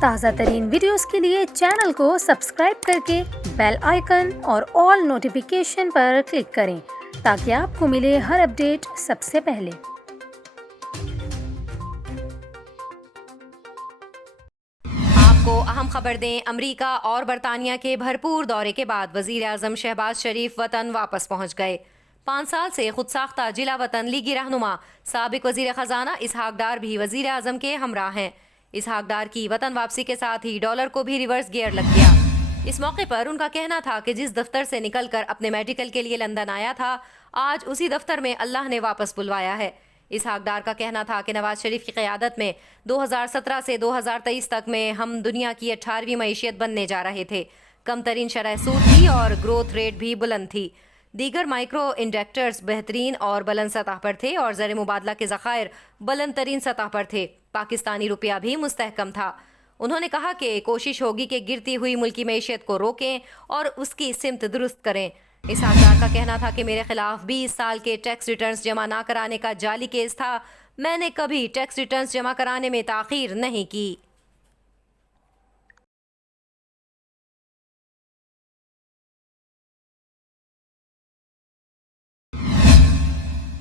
تازہ ترین ویڈیوز کے لیے چینل کو سبسکرائب کر کے بیل آئیکن اور آل نوٹیفیکیشن پر کلک کریں تاکہ آپ کو ملے ہر اپڈیٹ سب سے پہلے۔ آپ کو اہم خبر دیں، امریکہ اور برطانیہ کے بھرپور دورے کے بعد وزیر اعظم شہباز شریف وطن واپس پہنچ گئے۔ 5 سال سے خود ساختہ جلا وطن لیگی رہنما سابق وزیر خزانہ اسحاق ڈار بھی وزیر اعظم کے ہمراہ ہیں۔ اسحاق ڈار کی وطن واپسی کے ساتھ ہی ڈالر کو بھی ریورس گیئر لگ گیا۔ اس موقع پر ان کا کہنا تھا کہ جس دفتر سے نکل کر اپنے میڈیکل کے لیے لندن آیا تھا، آج اسی دفتر میں اللہ نے واپس بلوایا ہے۔ اسحاق ڈار کا کہنا تھا کہ نواز شریف کی قیادت میں 2017 سے 2023 تک میں ہم دنیا کی 18ویں معیشت بننے جا رہے تھے۔ کم ترین شرح سود تھی اور گروتھ ریٹ بھی بلند تھی۔ دیگر مائکرو انڈیکٹرز بہترین اور بلند سطح پر تھے اور زر مبادلہ کے ذخائر بلند ترین سطح پر تھے۔ پاکستانی روپیہ بھی مستحکم تھا۔ انہوں نے کہا کہ کوشش ہوگی کہ گرتی ہوئی ملکی معیشت کو روکیں اور اس کی سمت درست کریں۔ اسحاق ڈار کا کہنا تھا کہ میرے خلاف 20 سال کے ٹیکس ریٹرنز جمع نہ کرانے کا جعلی کیس تھا۔ میں نے کبھی ٹیکس ریٹرنز جمع کرانے میں تاخیر نہیں کی۔